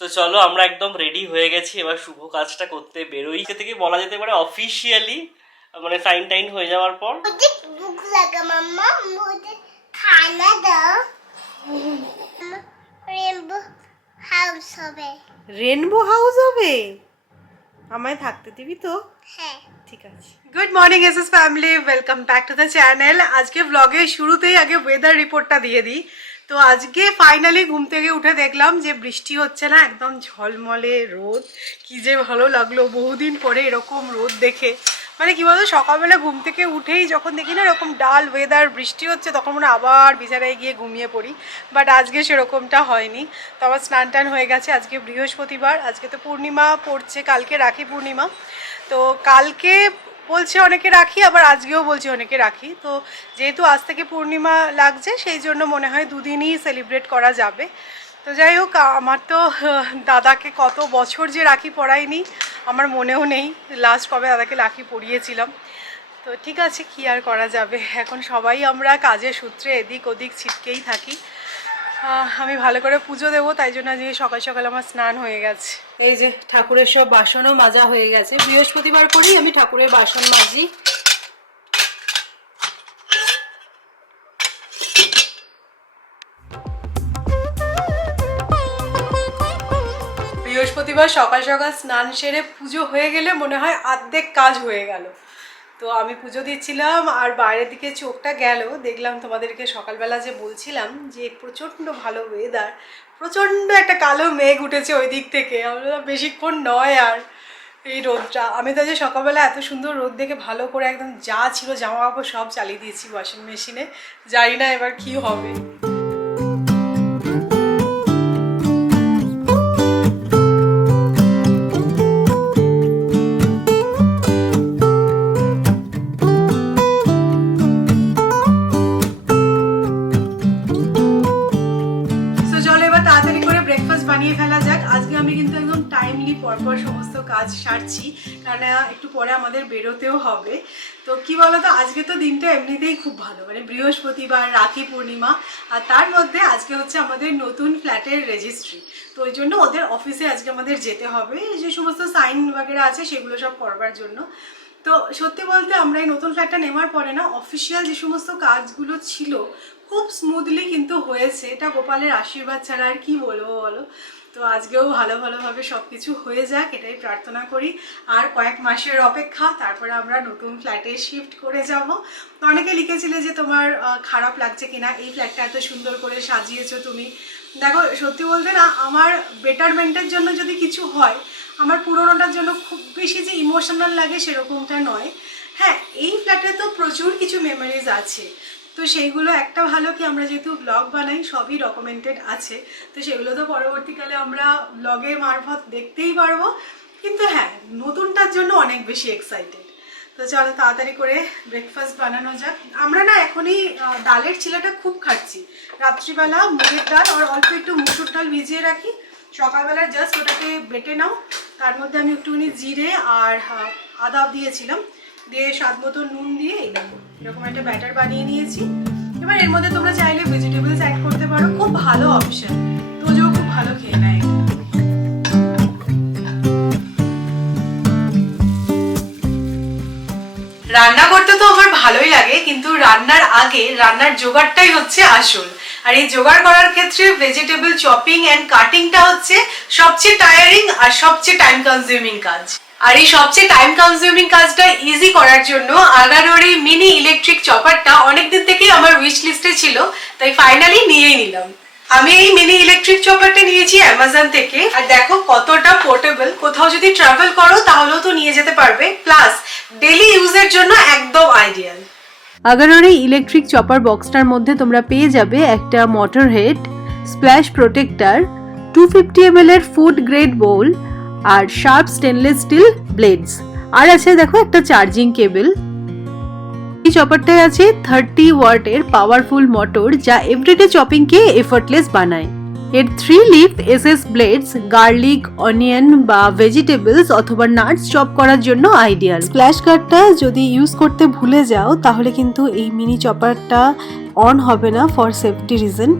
তো চলো আমরা একদম রেডি হয়ে গেছি, এবার শুভ কাজটা করতে বেরোই। থেকে বলা যেতে পারে অফিসিয়ালি, মানে সাইন টাইন হয়ে যাওয়ার পর। मुझे भूख लगा मम्मा, मुझे खाना दो। रेनबो हाउस হবে। রেনবো হাউস হবে? আমায় থাকতে দিবি তো? হ্যাঁ। ঠিক আছে। Good morning SS family, welcome back to the channel. আজকে ব্লগের শুরুতেই আগে ওয়েদার রিপোর্টটা দিয়ে দিই। তো আজকে ফাইনালি ঘুম থেকে উঠে দেখলাম যে বৃষ্টি হচ্ছে না, একদম ঝলমলে রোদ। কি যে ভালো লাগলো বহুদিন পরে এরকম রোদ দেখে। মানে কি বলতো, সকালবেলা ঘুম থেকে উঠেই যখন দেখি না এরকম ডাল ওয়েদার, বৃষ্টি হচ্ছে, তখন মনে আবার বিছানায় গিয়ে ঘুমিয়ে পড়ি। বাট আজকে সেরকমটা হয়নি। তো আমার স্নান টান হয়ে গেছে। আজকে বৃহস্পতিবার, আজকে তো পূর্ণিমা পড়ছে, কালকে রাখি পূর্ণিমা। তো কালকে বলছে অনেকে রাখি, আবার আজকেও বলছে অনেকে রাখি। তো যেহেতু আজ থেকে পূর্ণিমা লাগছে, সেই জন্য মনে হয় দুদিনই সেলিব্রেট করা যাবে। তো যাই হোক, আমার তো দাদাকে কত বছর যে রাখি পরাইনি আমার মনেও নেই, লাস্ট কবে দাদাকে রাখি পরিয়েছিলাম। তো ঠিক আছে, কি আর করা যাবে, এখন সবাই আমরা কাজের সূত্রে এদিক ওদিক ছিটকেই থাকি। আমি ভালো করে পুজো দেবো, তাই জন্য আজকে সকাল সকাল আমার স্নান হয়ে গেছে। এই যে ঠাকুরের সব বাসনও মাজা হয়ে গেছে। বৃহস্পতিবার করেই আমি ঠাকুরের বাসন মাজি। বৃহস্পতিবার সকাল সকাল স্নান সেরে পুজো হয়ে গেলে মনে হয় অর্ধেক কাজ হয়ে গেল। তো আমি পুজো দিচ্ছিলাম আর বাইরের দিকে চোখটা গেল, দেখলাম তোমাদেরকে সকালবেলা যে বলছিলাম যে প্রচণ্ড ভালো ওয়েদার, প্রচণ্ড একটা কালো মেঘ উঠেছে ওই দিক থেকে। আমরা বেশিক্ষণ নয় আর এই রোদটা। আমি তো যে সকালবেলা এত সুন্দর রোদ দেখে ভালো করে একদম যা ছিল জামা কাপড় সব চালিয়ে দিয়েছি ওয়াশিং মেশিনে। জানি না এবার কি হবে। বানিয়ে ফেলা যাক। আজকে আমি কিন্তু একদম টাইমলি পরপর সমস্ত কাজ সারছি, কারণ একটু পরে আমাদের বেরোতেও হবে। তো কি বলতো, আজকে তো দিনটা এমনিতেই খুব ভালো, মানে বৃহস্পতিবার, রাখি পূর্ণিমা, আর তার মধ্যে আজকে হচ্ছে আমাদের নতুন ফ্ল্যাটের রেজিস্ট্রি। তো ওই জন্য ওদের অফিসে আজকে আমাদের যেতে হবে, যে সমস্ত সাইন বাগেরা আছে সেগুলো সব করবার জন্য। তো সত্যি বলতে আমরা এই নতুন ফ্ল্যাটটা নেওয়ার পরে না, অফিসিয়াল যে সমস্ত কাজগুলো ছিল খুব স্মুথলি কিন্তু হয়েছে। এটা গোপালের আশীর্বাদ ছাড়া আর কি বলবো বলো। তো আজকেও ভালোভাবে সব কিছু হয়ে যাক, এটাই প্রার্থনা করি। আর কয়েক মাসের অপেক্ষা, তারপরে আমরা নতুন ফ্ল্যাটে শিফট করে যাব। তো অনেকে লিখেছিলে যে তোমার খারাপ লাগছে কিনা, এই ফ্ল্যাটটা এত সুন্দর করে সাজিয়েছো তুমি। দেখো সত্যি বলতে না, আমার বেটারমেন্টের জন্য যদি কিছু হয়, আমার পুরোনোটার জন্য খুব বেশি যে ইমোশনাল লাগে সেরকমটা নয়। হ্যাঁ, এই ফ্ল্যাটে তো প্রচুর কিছু মেমোরিজ আছে। তো সেইগুলো একটা ভালো কি, আমরা যেহেতু ব্লগ বানাই সবই ডকুমেন্টেড আছে, তো সেগুলো তো পরবর্তীকালে আমরা ব্লগের মারফত দেখতেই পারবো। কিন্তু হ্যাঁ, নতুনটার জন্য অনেক বেশি এক্সাইটেড। তো চলো তাড়াতাড়ি করে ব্রেকফাস্ট বানানো যাক। আমরা না এখনই ডালের চিলাটা খুব খাচ্ছি। রাত্রিবেলা মুগের ডাল আর অল্প একটু মুসুর ডাল ভিজিয়ে রাখি, সকালবেলা জাস্ট ওটাকে বেটে নাও। তার মধ্যে আমি একটুখানি জিরে আর আদা দিয়েছিলাম, দিয়ে স্বাদ মতো নুন দিয়ে এরকম একটা ব্যাটার বানিয়ে নিয়েছি। এবার এর মধ্যে তোমরা চাইলে ভেজিটেবলস অ্যাড করতে পারো, খুব ভালো অপশন। তোজও খুব ভালো খেয়ে নেয়। রান্না করতে তো আমার ভালোই লাগে, কিন্তু রান্নার আগে রান্নার জোগাড়টাই হচ্ছে আসল। আর এই জোগাড় করার ক্ষেত্রে ভেজিটেবল চপিং অ্যান্ড কাটিংটা হচ্ছে সবচেয়ে টায়ারিং আর সবচেয়ে টাইম কনজিউমিং কাজ। আর এই সবচেয়ে টাইম কনজিউমিং কাজটা ইজি করার জন্য আগানোর এই মিনি ইলেকট্রিক চপারটা অনেকদিন থেকেই আমার উইশ লিস্টে ছিল, তাই ফাইনালি নিয়েই নিলাম। আমি এই মিনি ইলেকট্রিক চপারটা নিয়েছি অ্যামাজন থেকে। আর দেখো কতটা পোর্টেবল, কোথাও যদি ট্রাভেল করো তাহলেও তো নিয়ে যেতে পারবে, প্লাস ডেলি ইউজের জন্য একদম আইডিয়াল। আগানোর এই ইলেকট্রিক চপার বক্সটার মধ্যে তোমরা পেয়ে যাবে একটা motor head, splash protector, 250 ml এর ফুড গ্রেড বোল, আর শার্প স্টেনলেস স্টিল ব্লেডস, আর আছে দেখো একটা চার্জিং কেবল। এই চপারটায় আছে 30 ওয়াটের পাওয়ারফুল মোটর, যা এভরিডে চপিংকে এফর্টলেস বানায়। এর 3 leaf SS blades garlic, onion বা ভেজিটেবলস অথবা নাটস চপ করার জন্য আইডিয়াল। স্প্ল্যাশ গার্ডটা যদি ইউজ করতে ভুলে যাও তাহলে কিন্তু এই মিনি চপারটা অন হবে না ফর সেফটি রিজন।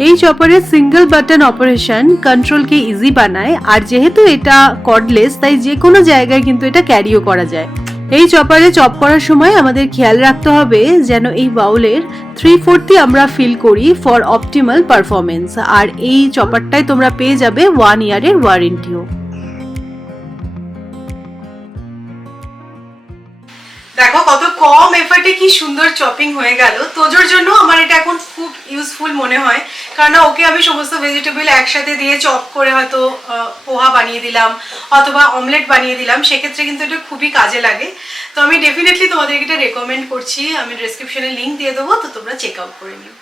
এই চপারের সিঙ্গেল বাটন অপারেশন কন্ট্রোলকে ইজি বানায়, আর যেহেতু এটা কর্ডলেস তাই যে কোনো জায়গায় কিন্তু এটা ক্যারিও করা যায়। এই চপারে চপ করার সময় আমাদের খেয়াল রাখতে হবে যেন এই বাউলের 3/4 আমরা ফিল করি ফর অপটিমাল পারফরমেন্স। আর এই চপারটায় তোমরা পেয়ে যাবে 1 ইয়ারের ওয়ারেন্টিও। দেখো কত কম এফর্টে কি সুন্দর চপিং হয়ে গেল। তোজোর জন্য আমার এটা এখন খুব ইউজফুল মনে হয়, কারণ ওকে আমি সমস্ত ভেজিটেবল একসাথে দিয়ে চপ করে হয়তো পোহা বানিয়ে দিলাম অথবা অমলেট বানিয়ে দিলাম, সেক্ষেত্রে কিন্তু এটা খুবই কাজে লাগে। তো আমি ডেফিনেটলি তোমাদেরকে এটা রেকমেন্ড করছি, আমি ডেসক্রিপশনে লিঙ্ক দিয়ে দেবো, তো তোমরা চেক আউট করে নিও।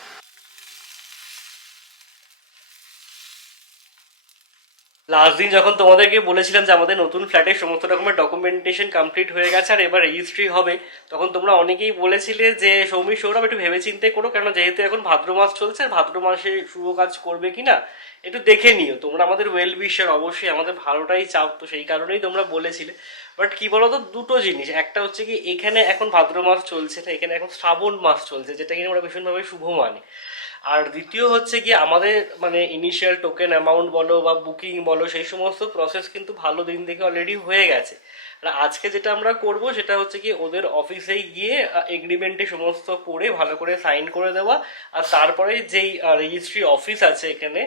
লাস্ট দিন যখন তোমাদেরকে বলেছিলাম যে আমাদের নতুন ফ্ল্যাটের সমস্ত রকমের ডকুমেন্টেশন কমপ্লিট হয়ে গেছে আর এবার রেজিস্ট্রি হবে, তখন তোমরা অনেকেই বলেছিলে যে সৌমি সৌরভ একটু ভেবেচিন্তে করো, কেন যেহেতু এখন ভাদ্র মাস চলছে আর ভাদ্র মাসে শুভ কাজ করবে কিনা একটু দেখে নিও। তোমরা আমাদের ওয়েল উইশার, অবশ্যই আমাদের ভালোটাই চাও, তো সেই কারণেই তোমরা বলেছিলে। বাট কি বলতো, দুটো জিনিস, একটা হচ্ছে কি এখানে এখন ভাদ্র মাস চলছে না, এখানে এখন শ্রাবণ মাস চলছে, যেটা কিনা আমরা ভীষণভাবে শুভ মানি। আর দ্বিতীয় হচ্ছে কি আমাদের মানে ইনিশিয়াল টোকেন অ্যামাউন্ট বলো বা বুকিং বলো, সেই সমস্ত প্রসেস কিন্তু ভালো দিন থেকে অলরেডি হয়ে গেছে। আর আজকে যেটা আমরা করব সেটা হচ্ছে কি ওদের অফিসে গিয়ে এগ্রিমেন্টে সমস্ত পড়ে ভালো করে সাইন করে দেওয়া, আর তারপরে যেই রেজিস্ট্রি অফিস আছে এখানে,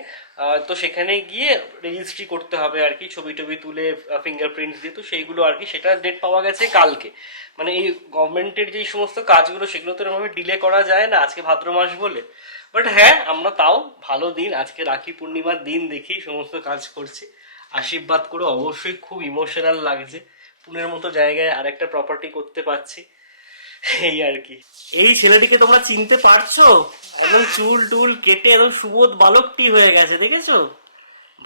তো সেখানে গিয়ে রেজিস্ট্রি করতে হবে আর কি, ছবি টবি তুলে ফিঙ্গারপ্রিন্টস দিয়ে, তো সেইগুলো আর কি, সেটা ডেট পাওয়া গেছে কালকে। মানে এই গভর্নমেন্টের যেই সমস্ত কাজগুলো সেগুলো তো এরকমভাবে ডিলে করা যায় না আজকে ভাদ্র মাস বলে। বাট হ্যাঁ, আমরা তাও ভালো দিন, আজকে রাখি পূর্ণিমার দিন দেখেই সমস্ত কাজ করছি। আশীর্বাদ করে, অবশ্যই খুব ইমোশনাল লাগছে, পুনের মতো জায়গায় আরেকটা প্রপার্টি করতে পারছি, এই আর কি। এই ছেলেটিকে তোমরা চিনতে পারছো? একদম চুল টুল কেটে একদম সুবোধ বালকটি হয়ে গেছে, দেখেছো?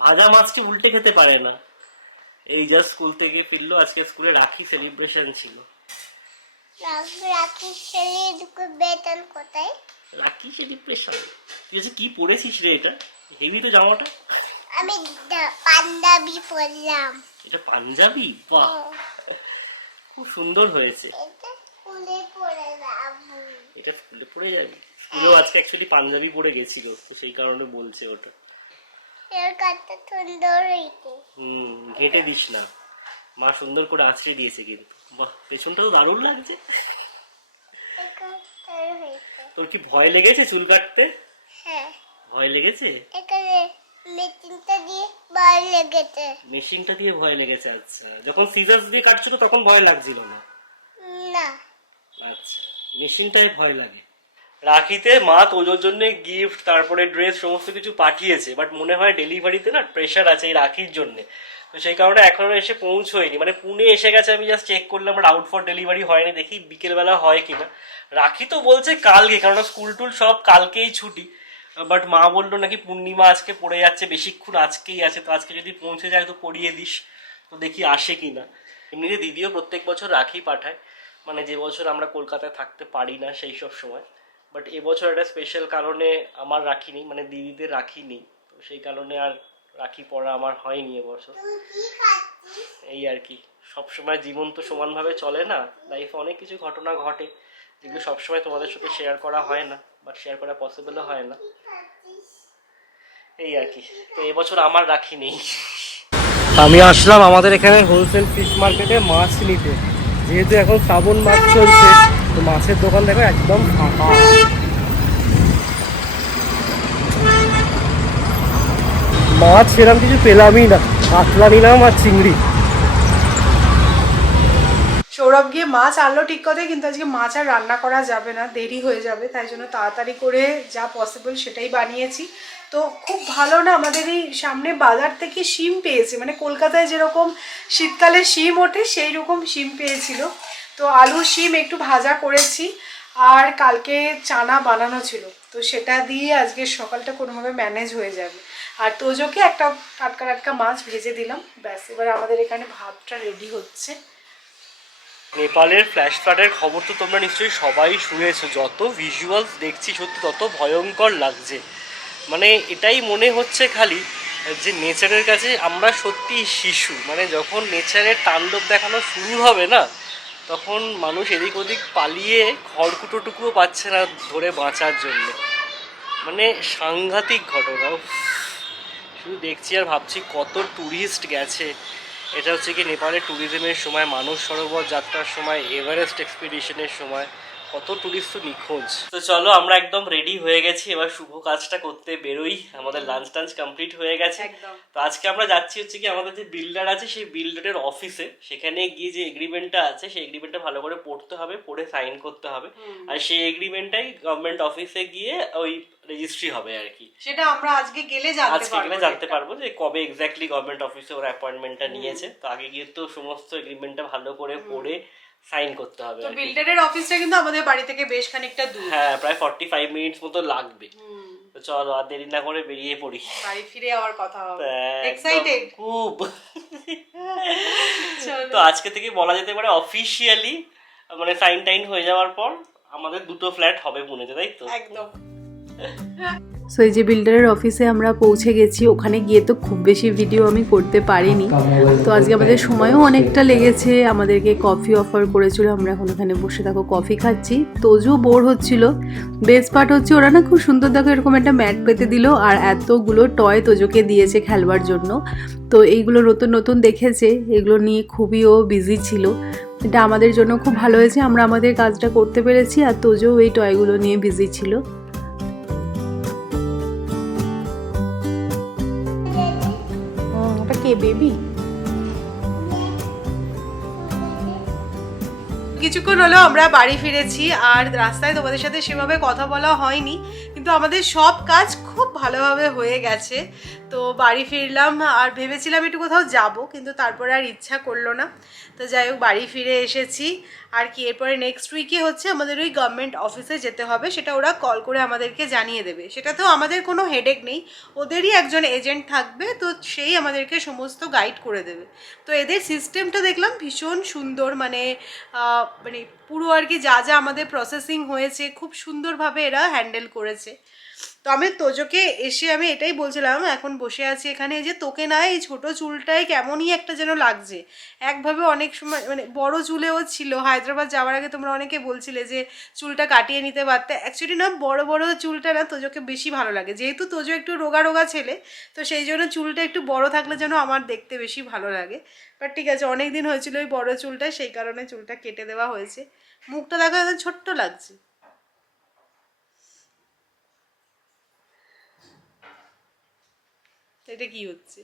ভাজা মাছকে উল্টে খেতে পারে না। এই জাস্ট স্কুল থেকে ফিরলো, আজকে স্কুলে রাখি সেলিব্রেশন ছিল। রাখি ছেলে বেতন কোথায়? রাখি সেলিব্রেশন? তুই কি পরেছিস রে? এটা হেভি তো জামাটা। আমি পাঞ্জাবি পরলাম। এটা পাঞ্জাবি? বাহ, খুব সুন্দর হয়েছে। এটা স্কুলে পরে যাবো। এটা স্কুলে পরে যাবি? স্কুলেও আজকে অ্যাকচুয়ালি পাঞ্জাবি পরে গেছিল, তো সেই কারণে বলছে ওটা। এর কাটটা সুন্দর হয়েছে। ঘেঁটে দিস না, মা সুন্দর করে আছড়ে দিয়েছে কিন্তু। বাহ, পেছনটা তো দারুণ লাগছে। তোর কি ভয় লেগেছে চুল কাটতে? হ্যাঁ, ভয় লেগেছে? এখানে মেশিনটা দিয়ে ভয় লেগেছে। মেশিনটা দিয়ে ভয় লেগেছে? আচ্ছা, যখন সিজার্স দিয়ে কাটছিল তখন ভয় লাগছিল না? না। আচ্ছা, মেশিনটাই ভয় লাগে। রাখিতে মা তোজোর জন্য গিফট, তারপরে ড্রেস সমস্ত কিছু পাঠিয়েছে, বাট মনে হয় ডেলিভারিতে না প্রেশার আছে এই রাখির জন্য, তো সেই কারণে এখনো এসে পৌঁছয়নি। মানে পুনে এসে গেছে, আমি জাস্ট চেক করলাম, বাট আউট ফর ডেলিভারি হয়নি, দেখি বিকেলবেলা হয় কিনা। রাখি তো বলছে কালকে, কারণ স্কুল টুল সব কালকেই ছুটি, বাট মা বললো নাকি পূর্ণিমা আজকে পড়ে যাচ্ছে, বেশিক্ষণ আজকেই আছে, তো আজকে যদি পৌঁছে যায় তো পড়িয়ে দিস, তো দেখি আসে কিনা। এমনিতে দিদিও প্রত্যেক বছর রাখি পাঠায়, মানে যে বছর আমরা কলকাতায় থাকতে পারি না সেই সব সময়। বাট এবছর একটা স্পেশাল কারণে আমার রাখি নেই, মানে দিদিদের রাখি নেই, তো সেই কারণে আর রাখি পড়া আমার হয়নি এবছর, এই আর কি। সবসময় জীবন তো সমানভাবে চলে না, লাইফে অনেক কিছু ঘটনা ঘটে যেগুলো সবসময় তোমাদের সাথে শেয়ার করা হয় না, বাট শেয়ার করা পসিবলও হয় না, এই আর কি। তো এবছর আমার রাখি নেই। আমি আসলাম আমাদের এখানে হোলসেল ফিশ মার্কেটে মাছ নিতে, যেহেতু এখন শ্রাবণ মাছ চলছে, তো মাছের দোকান দেখো একদম ফাঁকা। মাছ সেরকম কিছু পেলামই না, কাতলা নিলাম আর চিংড়ি। সৌরভ গিয়ে মাছ আনলো ঠিক কথাই, কিন্তু আজকে মাছ আর রান্না করা যাবে না, দেরি হয়ে যাবে, তাই জন্য তাড়াতাড়ি করে যা পসিবল সেটাই বানিয়েছি। তো খুব ভালো না, আমাদের এই সামনে বাজার থেকে শিম পেয়েছে, মানে কলকাতায় যেরকম শীতকালে শিম ওঠে সেই রকম শিম পেয়েছিল, তো আলু শিম একটু ভাজা করেছি, আর কালকে চানা বানানো ছিল, তো সেটা দিয়ে আজকে সকালটা কোনোভাবে ম্যানেজ হয়ে যাবে। আর তোজোকে একটা টাটকা টাটকা মাছ ভেজে দিলাম, ব্যাস এবার আমাদের এখানে ভাতটা রেডি হচ্ছে। নেপালের ফ্ল্যাশ ফ্লাডের খবর তো তোমরা নিশ্চয়ই সবাই শুনেছো, যত ভিজুয়ালস দেখছি সত্যি তত ভয়ঙ্কর লাগছে। মানে এটাই মনে হচ্ছে খালি যে নেচারের কাছে আমরা সত্যি শিশু, মানে যখন নেচারের তাণ্ডব দেখানো শুরু হবে না, তখন মানুষ এদিক ওদিক পালিয়ে খড়কুটোটুকুও পাচ্ছে না ধরে বাঁচার জন্য। মানে সাংঘাতিক ঘটনা উফ। শুধু দেখছি আর ভাবছি কত ট্যুরিস্ট গেছে। এটা হচ্ছে কি নেপালে ট্যুরিজমের সময়, মানস সরোবর যাত্রার সময়, এভারেস্ট এক্সপিডিশনের সময় কত ট্যুরিস্ট তো নিখোঁজ। তো চলো আমরা একদম রেডি হয়ে গেছি, এবার শুভ কাজটা করতে বেরোই। আমাদের লাঞ্চ টাঞ্চ কমপ্লিট হয়ে গেছে। একদম। তো আজকে আমরা যাচ্ছি হচ্ছে কি আমাদের যে বিল্ডার আছে সেই বিল্ডারের অফিসে। সেখানে গিয়ে যে এগ্রিমেন্টটা আছে সেই এগ্রিমেন্টটা ভালো করে পড়তে হবে, পড়ে সাইন করতে হবে। আর সেই এগ্রিমেন্টটাই গভর্নমেন্ট অফিসে গিয়ে ওই রেজিস্ট্রি হবে আর কি। সেটা আমরা আজকে গেলে জানতে আজকে পারবো। গেলে জানতে পারবো যে কবে এক্স্যাক্টলি গভর্নমেন্ট অফিসে ওরা অ্যাপয়েন্টমেন্টটা নিয়েছে। তো আগে গিয়ে তো সমস্ত এগ্রিমেন্টটা ভালো করে পড়ে সাইন করতে হবে তো আর কি। বিল্ডারের অফিসটা কিন্তু আমাদের বাড়ি থেকে বেশ খানিকটা দূর। হ্যাঁ, প্রায় 45 মিনিটস মতো লাগবে। তো চলো আর দেরি না করে বেরিয়ে পড়ি। বাড়ি ফিরে আবার কথা হবে। একদম এক্সাইটেড খুব। চলো। তো আজকে থেকে বলা যেতে পারে অফিসিয়ালি মানে সাইন টাইন হয়ে যাওয়ার পর আমাদের দুটো ফ্ল্যাট হবে পুনেতে, তাই তো? একদম। সো এই যে বিল্ডারের অফিসে আমরা পৌঁছে গেছি, ওখানে গিয়ে তো খুব বেশি ভিডিও আমি করতে পারিনি। তো আজকে আমাদের সময়ও অনেকটা লেগেছে, আমাদেরকে কফি অফার করেছিল, আমরা এখন ওখানে বসে থাকো কফি খাচ্ছি। তোজও বোর হচ্ছিল। বেস্ট পার্ট হচ্ছে ওরা না খুব সুন্দর দেখো এরকম একটা ম্যাট পেতে দিল আর এতগুলো টয় তোজোকে দিয়েছে খেলবার জন্য। তো এইগুলো নতুন নতুন দেখেছে, এগুলো নিয়ে খুবই ও বিজি ছিল। এটা আমাদের জন্য খুব ভালো হয়েছে, আমরা আমাদের কাজটা করতে পেরেছি আর তোজও এই টয়গুলো নিয়ে বিজি ছিল। ওটা কে বেবি? কিছুক্ষণ হলো আমরা বাড়ি ফিরেছি আর রাস্তায় তোমাদের সাথে সেভাবে কথা বলা হয়নি, কিন্তু আমাদের সব কাজ খুব ভালোভাবে হয়ে গেছে। তো বাড়ি ফিরলাম আর ভেবেছিলাম একটু কোথাও যাব, কিন্তু তারপরে আর ইচ্ছা করলো না। তো যাই হোক বাড়ি ফিরে এসেছি। আর কি এরপরে নেক্সট উইকে হচ্ছে আমাদের ওই গভর্নমেন্ট অফিসে যেতে হবে, সেটা ওরা কল করে আমাদেরকে জানিয়ে দেবে। সেটা তো আমাদের কোনো হেডেক নেই, ওদেরই একজন এজেন্ট থাকবে, তো সেই আমাদেরকে সমস্ত গাইড করে দেবে। তো এদের সিস্টেমটা দেখলাম ভীষণ সুন্দর, মানে মানে পুরো আর কি যা যা আমাদের প্রসেসিং হয়েছে খুব সুন্দরভাবে এরা হ্যান্ডেল করেছে। তো আমি তোজোকে এসে আমি এটাই বলছিলাম, এখন বসে আছি এখানে, যে তোকে না এই ছোটো চুলটাই কেমনই একটা যেন লাগছে। একভাবে অনেক সময় মানে বড় চুলেও ছিল, হায়দ্রাবাদ যাওয়ার আগে তোমরা অনেকে বলছিলে যে চুলটা কাটিয়ে নিতে পারতে। অ্যাকচুয়ালি না বড় বড় চুলটা না তোজোকে বেশি ভালো লাগে, যেহেতু তোজো একটু রোগা রোগা ছেলে, তো সেই জন্য চুলটা একটু বড় থাকলে যেন আমার দেখতে বেশি ভালো লাগে। বাট ঠিক আছে, অনেক দিন হয়েছিল ওই বড় চুলটা, সেই কারণে চুলটা কেটে দেওয়া হয়েছে। মুখটা দেখা একদম ছোট্ট লাগছে। এটা কি হচ্ছে?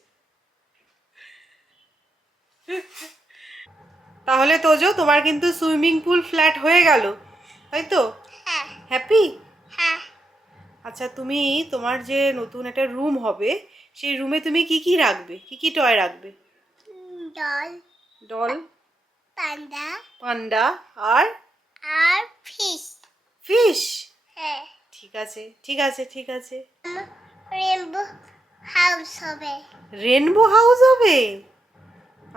তাহলে তোজো তোমার কিন্তু সুইমিং পুল ফ্ল্যাট হয়ে গেল, তাই তো? হ্যাঁ হ্যাপি? হ্যাঁ আচ্ছা, তুমি তোমার যে নতুন একটা রুম হবে সেই রুমে তুমি কি কি রাখবে, কি কি টয় রাখবে? ডল ডল, পান্ডা পান্ডা আর আর ফিশ। ফিশ? হ্যাঁ ঠিক আছে ঠিক আছে ঠিক আছে। রেনবো হাউস হবে। রেনবো হাউস হবে?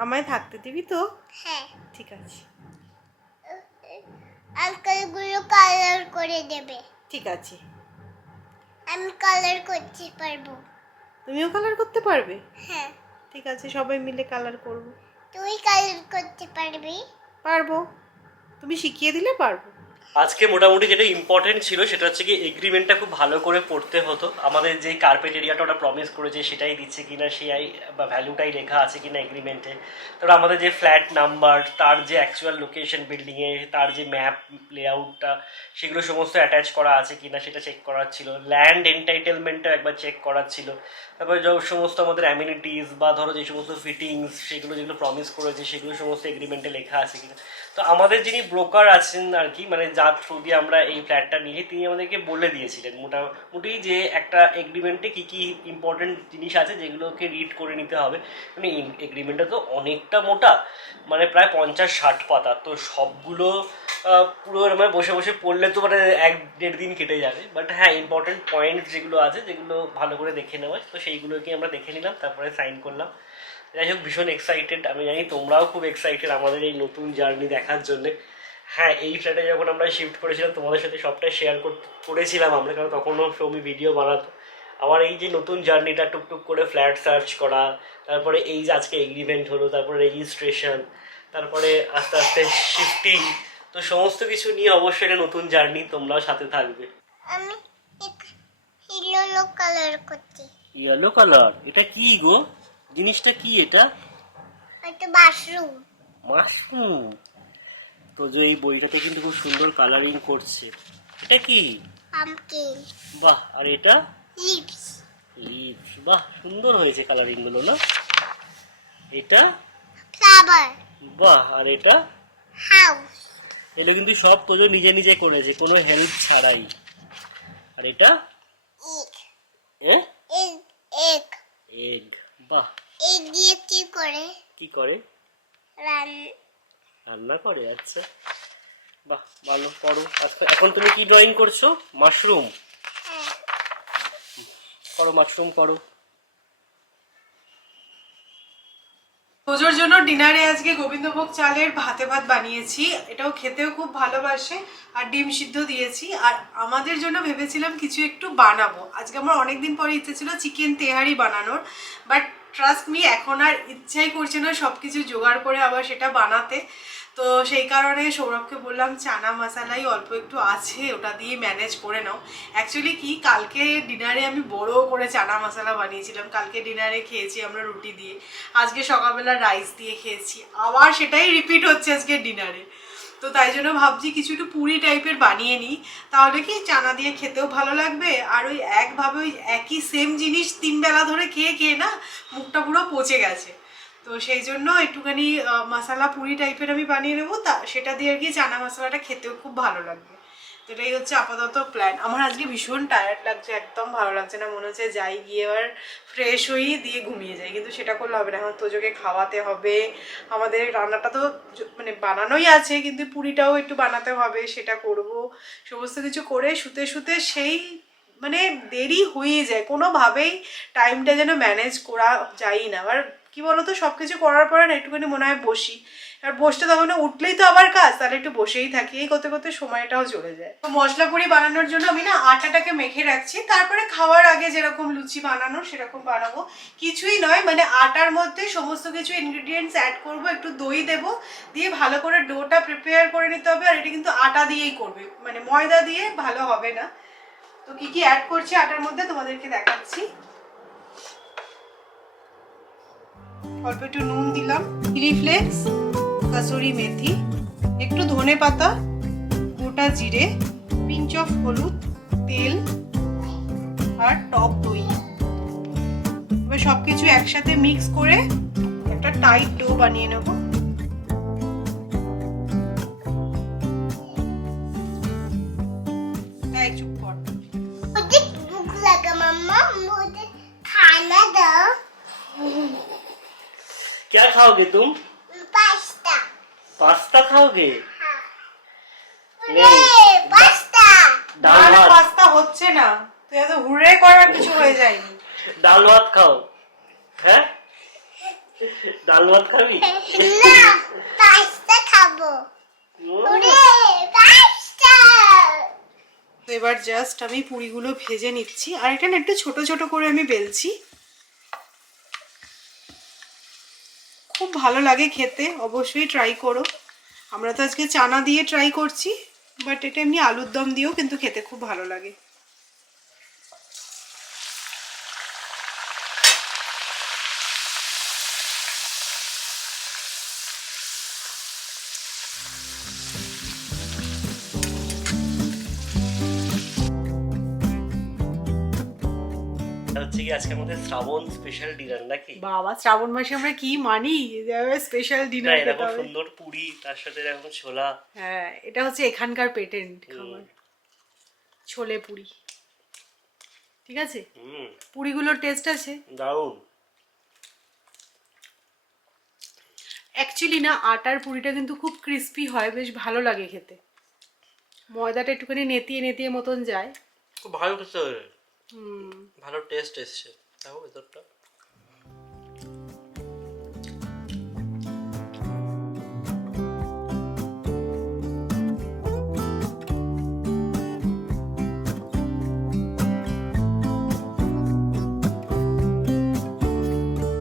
আমায় থাকতে দিবি তো? হ্যাঁ ঠিক আছে আঙ্কেলগুলো কালার করে দেবে। ঠিক আছে। আমি কালার করতে পারবো। তুমিও কালার করতে পারবে? হ্যাঁ ঠিক আছে, সবাই মিলে কালার করব। তুই কালার করতে পারবি? পারবো, তুমি শিখিয়ে দিলে পারবো। আজকে মোটামুটি যেটা ইম্পর্টেন্ট ছিল সেটা হচ্ছে কি এগ্রিমেন্টটা খুব ভালো করে পড়তে হতো। আমাদের যে কার্পেট এরিয়াটা ওরা প্রমিস করেছে সেটাই দিচ্ছে কিনা, সেই বা ভ্যালুটাই লেখা আছে কিনা এগ্রিমেন্টে। তারপর আমাদের যে ফ্ল্যাট নাম্বার, তার যে অ্যাকচুয়াল লোকেশন বিল্ডিংয়ে, তার যে ম্যাপ লেআউটটা, সেগুলো সমস্ত অ্যাটাচ করা আছে কিনা সেটা চেক করার ছিল। ল্যান্ড এন্টাইটেলমেন্টটাও একবার চেক করার ছিল। তারপরে সমস্ত আমাদের অ্যামিনিটিস বা ধরো যে সমস্ত ফিটিংস সেগুলো যেগুলো প্রমিস করেছে সেগুলো সমস্ত এগ্রিমেন্টে লেখা আছে কিনা। তো আমাদের যিনি ব্রোকার আছেন আর কি, মানে যার থ্রু দিয়ে আমরা এই ফ্ল্যাটটা নিয়ে, তিনি আমাদেরকে বলে দিয়েছিলেন মোটামুটি যে একটা এগ্রিমেন্টে কী কী ইম্পর্টেন্ট জিনিস আছে যেগুলোকে রিড করে নিতে হবে। মানে এগ্রিমেন্টটা তো অনেকটা মোটা, মানে প্রায় 50-60 পাতা। তো সবগুলো পুরো মানে বসে বসে পড়লে তো মানে 1-1.5 দিন কেটে যাবে। বাট হ্যাঁ, ইম্পর্টেন্ট পয়েন্ট যেগুলো আছে যেগুলো ভালো করে দেখে নেওয়া, তো সেইগুলোকে আমরা দেখে নিলাম, তারপরে সাইন করলাম। যাই হোক, ভীষণ এক্সাইটেড। আমি জানি তোমরাও খুব এক্সাইটেড আমাদের এই নতুন জার্নি দেখার জন্যে। হ্যাঁ, এই ফ্ল্যাটে যখন আমরা শিফট করেছিলাম তোমাদের সাথে সবটাই শেয়ার করেছিলাম আমরা, কারণ তখনও সৌমি ভিডিও বানাতো। আবার এই যে নতুন জার্নিটা, টুকটুক করে ফ্ল্যাট সার্চ করা, তারপরে এই যে আজকে এগ্রিমেন্ট হলো, তারপরে রেজিস্ট্রেশন, তারপরে আস্তে আস্তে শিফটিং, তো সমস্ত কিছু নিয়ে অবশ্যই একটা নতুন জার্নি, তোমরাও সাথে থাকবে। আমি ইয়েলো কালার করছি। ইয়েলো কালার, এটা কি গো? জিনিসটা কি এটা? এটা মাশরুম। মাশরুম। তো যে এই বইটাতে কিন্তু খুব সুন্দর কালারিং করছে। এটা কি? পামকিন। বাহ, আর এটা? লিভস। লিভস। বাহ, সুন্দর হয়েছে কালারিং গুলো না? এটা? ফ্লাওয়ার। বাহ, আর এটা? হাউস। এগুলো কিন্তু সব তোজো নিজে নিজে করেছে, কোনো হেল্প ছাড়াই। আর এটা? এগ। হ্যাঁ, এগ। এগ। এগ। বাহ। এগ দিয়ে কি করে? কি করে? রান। রান্না করে। আচ্ছা, বাহ, ভালো। করো। আজকে এখন তুমি কি ড্রয়িং করছো? মাশরুম। করো, মাশরুম করো। তোজোর জন্য ডিনারে আজকে গোবিন্দভোগ চালের ভাতে ভাত বানিয়েছি, এটাও খেতেও খুব ভালোবাসে, আর ডিম সিদ্ধ দিয়েছি। আর আমাদের জন্য ভেবেছিলাম কিছু একটু বানাবো। আজকে আমার অনেকদিন পরে ইচ্ছে ছিল চিকেন তেহারি বানানোর, বাট ট্রাস্ট মি এখন আর ইচ্ছাই করছে না সব কিছু জোগাড় করে আবার সেটা বানাতে। তো সেই কারণে সৌরভকে বললাম চানা মশলাই অল্প একটু আছে, ওটা দিয়ে ম্যানেজ করে নাও। অ্যাকচুয়ালি কি, কালকে ডিনারে আমি বড় করে চানা মশলা বানিয়েছিলাম, কালকে ডিনারে খেয়েছি আমরা রুটি দিয়ে, আজকে সকালবেলা রাইস দিয়ে খেয়েছি, আবার সেটাই রিপিট হচ্ছে আজকে ডিনারে। তো তাই জন্য ভাবছি কিছু একটু পুরি টাইপের বানিয়ে নিই, তাহলে কি চানা দিয়ে খেতেও ভালো লাগবে, আর ওই একভাবে ওই একই সেম জিনিস 3 বেলা ধরে খেয়ে খেয়ে না মুখটা পুরো পচে গেছে। তো সেই জন্য একটুখানি মশলা পুরি টাইপের আমি বানিয়ে নেবো, তা সেটা দিয়ে আর কি চানা মশলাটা খেতেও খুব ভালো লাগবে। তো এটাই হচ্ছে আপাতত প্ল্যান। আমার আজকে ভীষণ টায়ার্ড লাগছে, একদম ভালো লাগছে না, মনে হচ্ছে যাই গিয়ে এবার ফ্রেশ হই দিয়ে ঘুমিয়ে যাই, কিন্তু সেটা করলে হবে না, এখন তোজোকে খাওয়াতে হবে, আমাদের রান্নাটা তো মানে বানানোই আছে, কিন্তু পুরিটাও একটু বানাতে হবে, সেটা করব, সমস্ত কিছু করে শুতে শুতে সেই মানে দেরি হয়ে যায়, কোনোভাবেই টাইমটা যেন ম্যানেজ করা যায়ই না। আর কি বলতো, সব কিছু করার পরে না একটুখানি মনে হয় বসি, আর বসতে তখন উঠলেই তো আবার কাজ, তাহলে একটু বসেই থাকি, এই করতে করতে সময়টাও চলে যায়। তো মশলা পুরি বানানোর জন্য আমি না আটাটাকে মেখে রাখছি, তারপরে খাওয়ার আগে যেরকম লুচি বানানো সেরকম বানাবো। কিছুই নয়, মানে আটার মধ্যে সমস্ত কিছু ইনগ্রিডিয়েন্টস অ্যাড করব, একটু দই দেবো, দিয়ে ভালো করে ডোটা প্রিপেয়ার করে নিতে হবে। আর এটা কিন্তু আটা দিয়েই করবে, মানে ময়দা দিয়ে ভালো হবে না। তো কি কি অ্যাড করছি আটার মধ্যে তোমাদেরকে দেখাচ্ছি। অল্প একটু নুন দিলাম, চিলি ফ্লেক্স, কাসুরি মেথি, একটু ধনে পাতা, গোটা জিরে, পিঞ্চ অফ হলুদ, তেল আর টক দই। এবার সবকিছু একসাথে মিক্স করে একটা টাইট ডো বানিয়ে নেব। চুপ কর। मुझे भूख लगा मम्मा, मुझे खाना दो। क्या खाओगे तुम? पास्ता। पास्ता खाओगे? हाँ। नहीं। पास्ता। दाल भात। পাস্তা হচ্ছে না, তো এত হুড়ে করার কিছু হয়ে যায়নি। ডাল ভাত খাও। হ্যাঁ, ডাল ভাত খাবি? না, পাস্তা খাবো। ওরে পাস্তা। তো এবার জাস্ট আমি পুরিগুলো ভেজে নিচ্ছি, আর এটা না একটু ছোট ছোট করে আমি বেলছি। খুব ভালো লাগে খেতে, অবশ্যই ট্রাই করো। আমরা তো আজকে চানা দিয়ে ট্রাই করছি, বাট এটা এমনি আলুর দম দিয়েও কিন্তু খেতে খুব ভালো লাগে। হচ্ছে কি আজকে আমাদের শ্রাবণ স্পেশাল ডিনার নাকি? বাবা, শ্রাবণ মাসে আমরা কি মানি, স্পেশাল না, ডিনার খেতে এরকম হবে। সুন্দর পুরি, তার সাথে এরকম ছোলা। হ্যাঁ, এটা হচ্ছে এখানকার পেটেন্ট খাবার, ছোলে পুরি। ঠিক আছে, পুরিগুলোর টেস্ট আছে দারুণ। অ্যাকচুয়ালি না, আটার পুরিটা কিন্তু খুব ক্রিস্পি হয়, বেশ ভালো লাগে খেতে। ময়দাটা একটুখানি নেতিয়ে নেতিয়ে মতন যায়। খুব ভালো খেতে, ভালো টেস্ট এসছে। দেখো ভেতরটা।